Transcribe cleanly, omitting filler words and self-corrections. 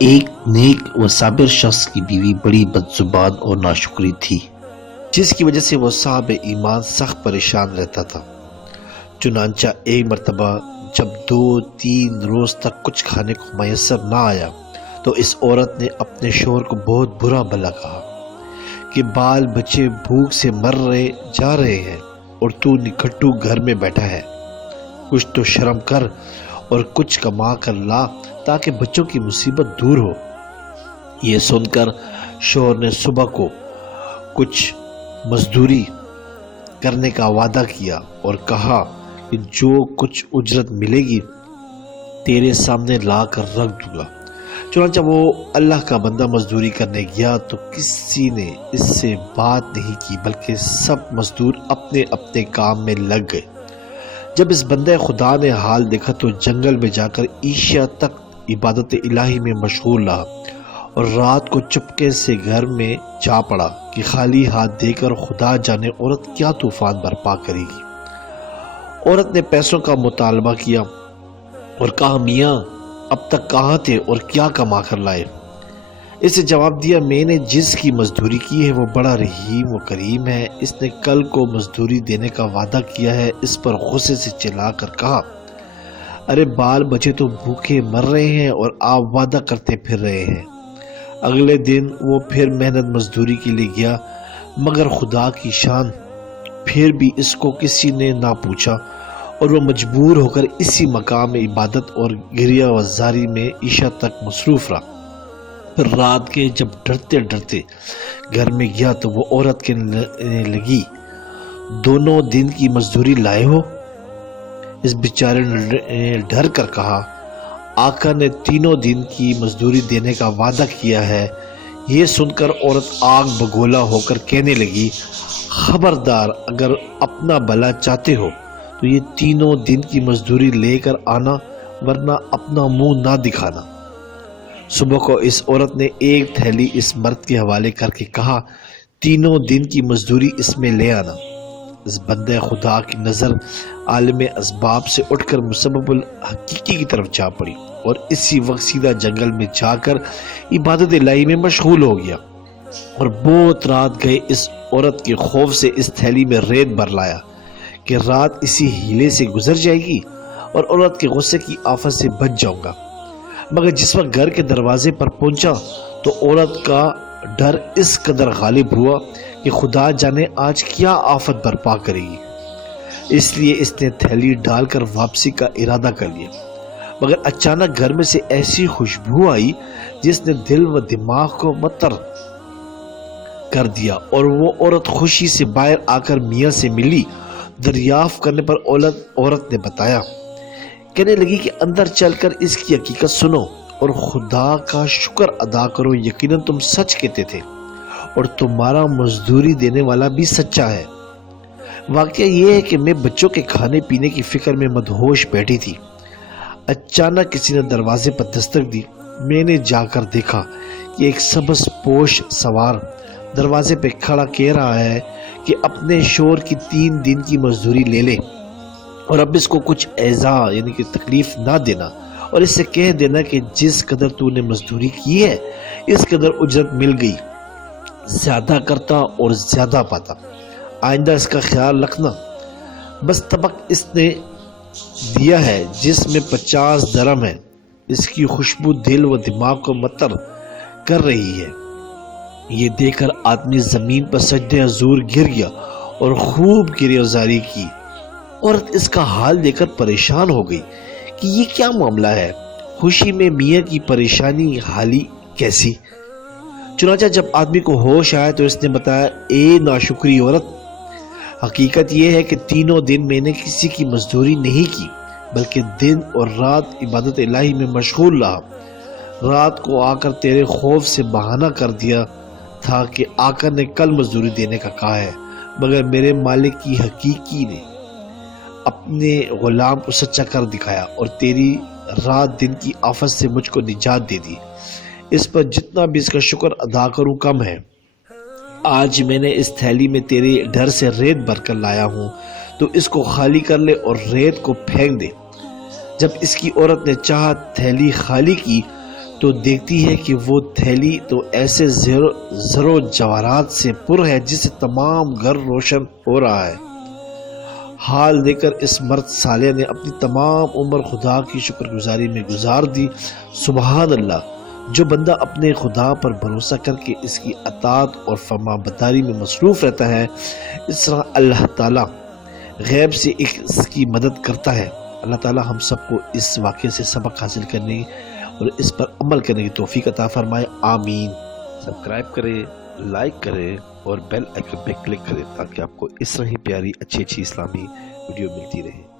ایک نیک و صابر شخص کی بیوی بڑی بدزبان اور ناشکری تھی، جس کی وجہ سے وہ صاحب ایمان سخت پریشان رہتا تھا۔ چنانچہ ایک مرتبہ جب 2-3 روز تک کچھ کھانے کو میسر نہ آیا تو اس عورت نے اپنے شوہر کو بہت برا بھلا کہا کہ بال بچے بھوک سے مر جا رہے ہیں اور تو نکھٹو گھر میں بیٹھا ہے، کچھ تو شرم کر اور کچھ کما کر لا تاکہ بچوں کی مصیبت دور ہو۔ یہ سن کر شوہر نے صبح کو کچھ مزدوری کرنے کا وعدہ کیا اور کہا کہ جو کچھ اجرت ملے گی تیرے سامنے لا کر رکھ دوں گا۔ چنانچہ وہ اللہ کا بندہ مزدوری کرنے گیا تو کسی نے اس سے بات نہیں کی، بلکہ سب مزدور اپنے اپنے کام میں لگ گئے۔ جب اس بندہ خدا نے حال دیکھا تو جنگل میں جا کر عشاء تک عبادت الہی میں مشغول رہا اور رات کو چپکے سے گھر میں جا پڑا کہ خالی ہاتھ دے کر خدا جانے عورت کیا طوفان برپا کرے گی۔ عورت نے پیسوں کا مطالبہ کیا اور کہا، میاں اب تک کہاں تھے اور کیا کما کر لائے؟ اس نے جواب دیا، میں نے جس کی مزدوری کی ہے وہ بڑا رحیم و کریم ہے، اس نے کل کو مزدوری دینے کا وعدہ کیا ہے۔ اس پر غصے سے چلا کر کہا، ارے بال بچے تو بھوکے مر رہے ہیں اور آپ وعدہ کرتے پھر رہے ہیں۔ اگلے دن وہ پھر محنت مزدوری کے لیے گیا، مگر خدا کی شان پھر بھی اس کو کسی نے نہ پوچھا اور وہ مجبور ہو کر اسی مقام میں عبادت اور گریہ وزاری میں عشاء تک مصروف رہا۔ پھر رات کے جب ڈرتے ڈرتے گھر میں گیا تو وہ عورت کہنے لگی، دونوں دن کی مزدوری لائے ہو؟ اس بیچارے نے ڈر کر کہا، آقا نے تینوں دن کی مزدوری دینے کا وعدہ کیا ہے۔ یہ سن کر عورت آگ بگولا ہو کر کہنے لگی، خبردار، اگر اپنا بھلا چاہتے ہو تو یہ تینوں دن کی مزدوری لے کر آنا، ورنہ اپنا منہ نہ دکھانا۔ صبح کو اس عورت نے ایک تھیلی اس مرد کے حوالے کر کے کہا، تینوں دن کی مزدوری اس میں لے آنا۔ اس بندہ خدا کی نظر عالم اسباب سے اٹھ کر مسبب الحقیقی کی طرف جا پڑی اور اسی وقت سیدھا جنگل میں جا کر عبادت الہی میں مشغول ہو گیا اور بہت رات گئے اس عورت کے خوف سے اس تھیلی میں ریت بھر لایا کہ رات اسی ہیلے سے گزر جائے گی اور عورت کے غصے کی آفت سے بچ جاؤں گا۔ مگر جس وقت گھر کے دروازے پر پہنچا تو عورت کا ڈر اس قدر غالب ہوا کہ خدا جانے آج کیا آفت برپا کرے گی۔ اس لیے اس نے تھیلی ڈال کر واپسی کا ارادہ کر لیا، مگر اچانک گھر میں سے ایسی خوشبو آئی جس نے دل و دماغ کو معطر کر دیا اور وہ عورت خوشی سے باہر آ کر میاں سے ملی۔ دریافت کرنے پر عورت نے بتایا، کہنے لگی کہ اندر چل کر اس کی حقیقت سنو اور خدا کا شکر ادا کرو، یقیناً تم سچ کہتے تھے اور تمہارا مزدوری دینے والا بھی سچا ہے۔ واقعہ یہ ہے کہ میں بچوں کے کھانے پینے کی فکر میں مدہوش بیٹھی تھی، اچانک کسی نے دروازے پر دستک دی۔ میں نے جا کر دیکھا کہ ایک سبز پوش سوار دروازے پہ کھڑا کہہ رہا ہے کہ اپنے شوہر کی 3 دن کی مزدوری لے لے اور اب اس کو کچھ ایذا یعنی کہ تکلیف نہ دینا اور اس سے کہہ دینا کہ جس قدر تو نے مزدوری کی ہے اس قدر اجرت مل گئی، زیادہ کرتا اور زیادہ پاتا، آئندہ اس کا خیال رکھنا۔ بس طبق اس نے دیا ہے جس میں 50 درہم ہے، اس کی خوشبو دل و دماغ کو معطر کر رہی ہے۔ یہ دیکھ کر آدمی زمین پر سجدے حضور گر گیا اور خوب گریہ وزاری کی۔ عورت اس کا حال دیکھ کر پریشان ہو گئی کہ یہ کیا معاملہ ہے، خوشی میں میاں کی پریشانی حالی کیسی؟ چنانچہ جب آدمی کو ہوش آیا تو اس نے بتایا، اے ناشکری عورت، حقیقت یہ ہے کہ تینوں دن میں نے کسی کی مزدوری نہیں کی، بلکہ دن اور رات عبادت الہی میں مشغول رہا۔ رات کو آ کر تیرے خوف سے بہانہ کر دیا تھا کہ آقا نے کل مزدوری دینے کا کہا ہے، مگر میرے مالک کی حقیقی نے اپنے غلام کو سچا کر دکھایا اور تیری رات دن کی آفت سے مجھ کو نجات دے دی۔ اس پر جتنا بھی اس کا شکر ادا کروں کم ہے۔ آج میں نے اس تھیلی میں تیرے ڈر سے ریت بھر کر لایا ہوں، تو اس کو خالی کر لے اور ریت کو پھینک دے۔ جب اس کی عورت نے چاہا تھیلی خالی کی تو دیکھتی ہے کہ وہ تھیلی تو ایسے زرو جواہرات سے پر ہے جسے تمام گھر روشن ہو رہا ہے۔ حال دے کر اس مرد صالح نے اپنی تمام عمر خدا کی شکر گزاری میں گزار دی۔ سبحان اللہ، جو بندہ اپنے خدا پر بھروسہ کر کے اس کی اطاعت اور فرما برداری میں مصروف رہتا ہے، اس طرح اللہ تعالیٰ غیب سے اس کی مدد کرتا ہے۔ اللہ تعالیٰ ہم سب کو اس واقعے سے سبق حاصل کرنے اور اس پر عمل کرنے کی توفیق عطا فرمائے، آمین۔ سبسکرائب کریں، لائک کریں اور بیل آئیکن پہ کلک کریں تاکہ آپ کو اس طرح ہی پیاری اچھی اسلامی ویڈیو ملتی رہے۔